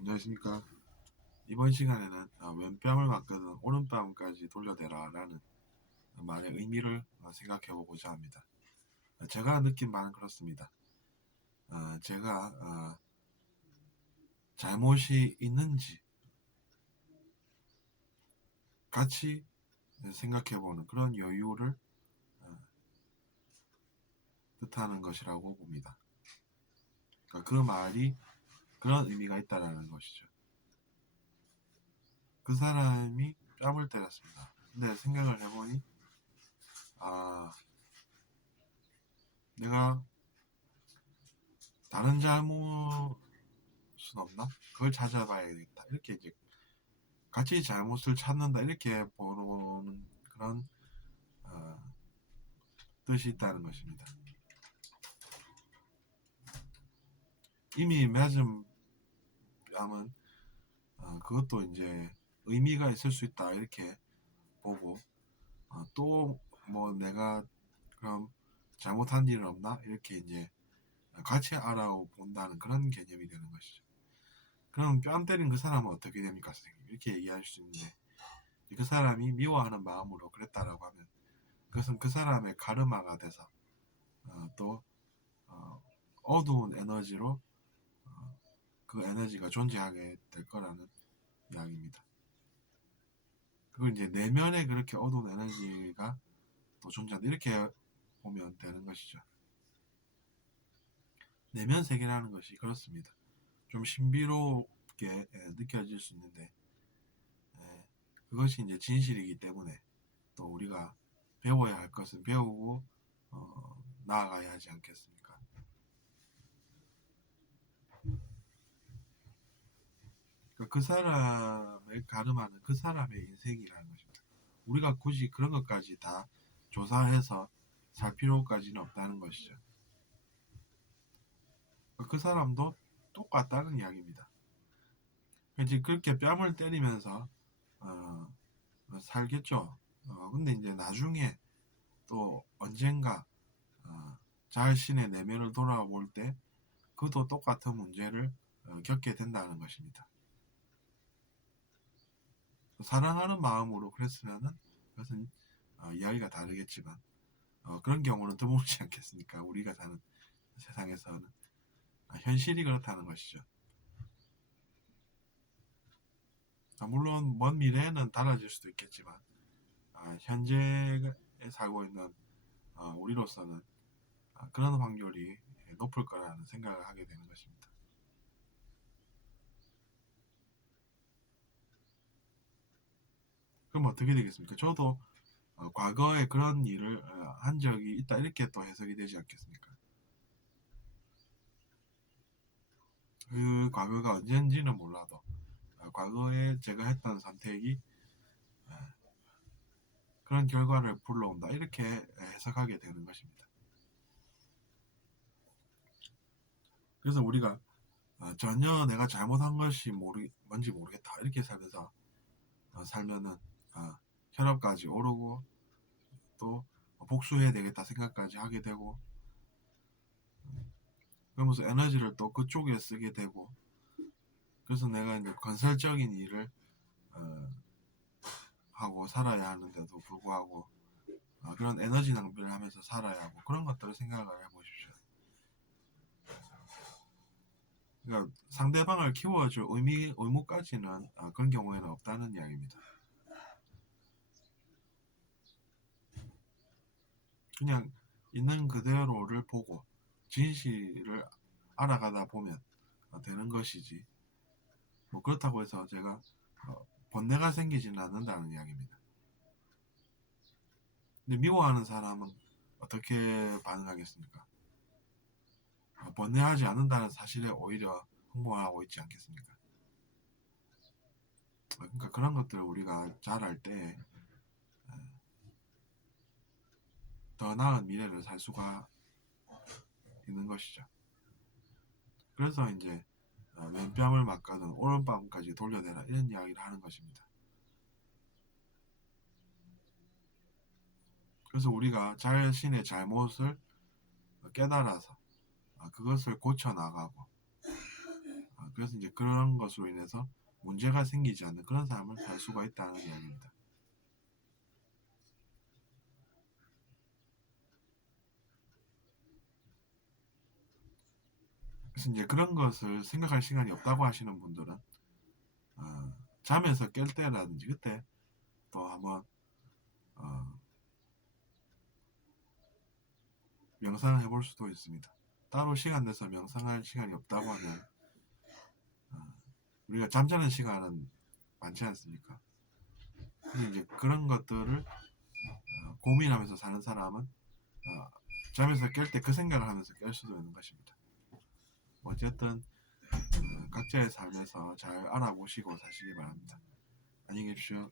안녕하십니까. 이번 시간에는 왼뺨을 맞거든 오른뺨까지 돌려대라 라는 말의 의미를 생각해 보고자 합니다. 제가 느낀 바는 그렇습니다. 제가 잘못이 있는지 같이 생각해 보는 그런 여유를 뜻하는 것이라고 봅니다. 그러니까 그 말이 그런 의미가 있다라는 것이죠. 그 사람이 뺨을 때렸습니다. 근데 생각을 해보니 내가 다른 잘못은 없나? 그걸 찾아봐야겠다. 이렇게 이제 같이 잘못을 찾는다 이렇게 보는 그런 뜻이 있다는 것입니다. 이미 맞은 뺨은 그것도 이제 의미가 있을 수 있다 이렇게 보고 또 뭐 내가 그럼 잘못한 일은 없나 이렇게 이제 같이 알아본다는 그런 개념이 되는 것이죠. 그럼 뺨 때린 그 사람은 어떻게 됩니까, 선생님? 이렇게 얘기할 수 있는데 그 사람이 미워하는 마음으로 그랬다라고 하면 그것은 그 사람의 카르마가 돼서 또 어두운 에너지로 그 에너지가 존재하게 될 거라는 이야기입니다. 그걸 이제 내면에 그렇게 어두운 에너지가 또 존재한다 이렇게 보면 되는 것이죠. 내면 세계라는 것이 그렇습니다. 좀 신비롭게 느껴질 수 있는데 그것이 이제 진실이기 때문에 또 우리가 배워야 할 것은 배우고 나아가야 하지 않겠습니까? 그 사람을 가늠하는 그 사람의 인생이라는 것입니다. 우리가 굳이 그런 것까지 다 조사해서 살 필요까지는 없다는 것이죠. 그 사람도 똑같다는 이야기입니다. 이제 그렇게 뺨을 때리면서 살겠죠. 근데 이제 나중에 또 언젠가 자신의 내면을 돌아볼 때 그도 똑같은 문제를 겪게 된다는 것입니다. 사랑하는 마음으로 그랬으면은 그것은 이야기가 다르겠지만 그런 경우는 드물지 않겠습니까? 우리가 사는 세상에서는 현실이 그렇다는 것이죠. 물론 먼 미래에는 달라질 수도 있겠지만 현재에 살고 있는 우리로서는 그런 확률이 높을 거라는 생각을 하게 되는 것입니다. 그럼 어떻게 되겠습니까? 저도 과거에 그런 일을 한 적이 있다 이렇게 또 해석이 되지 않겠습니까? 그 과거가 언젠지는 몰라도 과거에 제가 했던 선택이 그런 결과를 불러온다 이렇게 해석하게 되는 것입니다. 그래서 우리가 전혀 내가 잘못한 것이 뭔지 모르겠다 이렇게 살면서 살면은 혈압까지 오르고 또 복수해야 되겠다 생각까지 하게 되고 그러면서 에너지를 또 그쪽에 쓰게 되고 그래서 내가 이제 건설적인 일을 하고 살아야 하는데도 불구하고 그런 에너지 낭비를 하면서 살아야 하고 그런 것들을 생각을 해보십시오. 그러니까 상대방을 키워줄 의무까지는 그런 경우에는 없다는 이야기입니다. 그냥 있는 그대로를 보고 진실을 알아가다 보면 되는 것이지 뭐 그렇다고 해서 제가 번뇌가 생기지는 않는다는 이야기입니다. 근데 미워하는 사람은 어떻게 반응하겠습니까? 번뇌하지 않는다는 사실에 오히려 흥분하고 있지 않겠습니까? 그러니까 그런 것들을 우리가 잘 알 때 더 나은 미래를 살 수가 있는 것이죠. 그래서 이제 왼뺨을 맞거든 오른뺨까지 돌려내라 이런 이야기를 하는 것입니다. 그래서 우리가 자신의 잘못을 깨달아서 그것을 고쳐 나가고 그래서 이제 그런 것으로 인해서 문제가 생기지 않는 그런 삶을 살 수가 있다는 이야기입니다. 그래서 이제 그런 것을 생각할 시간이 없다고 하시는 분들은 잠에서 깰 때라든지 그때 또 한번 명상을 해볼 수도 있습니다. 따로 시간 내서 명상할 시간이 없다고 하면 우리가 잠자는 시간은 많지 않습니까? 근데 이제 그런 것들을 고민하면서 사는 사람은 잠에서 깰 때 그 생각을 하면서 깰 수도 있는 것입니다. 어쨌든 각자의 삶에서 잘 알아보시고 사시기 바랍니다. 안녕히 계십시오.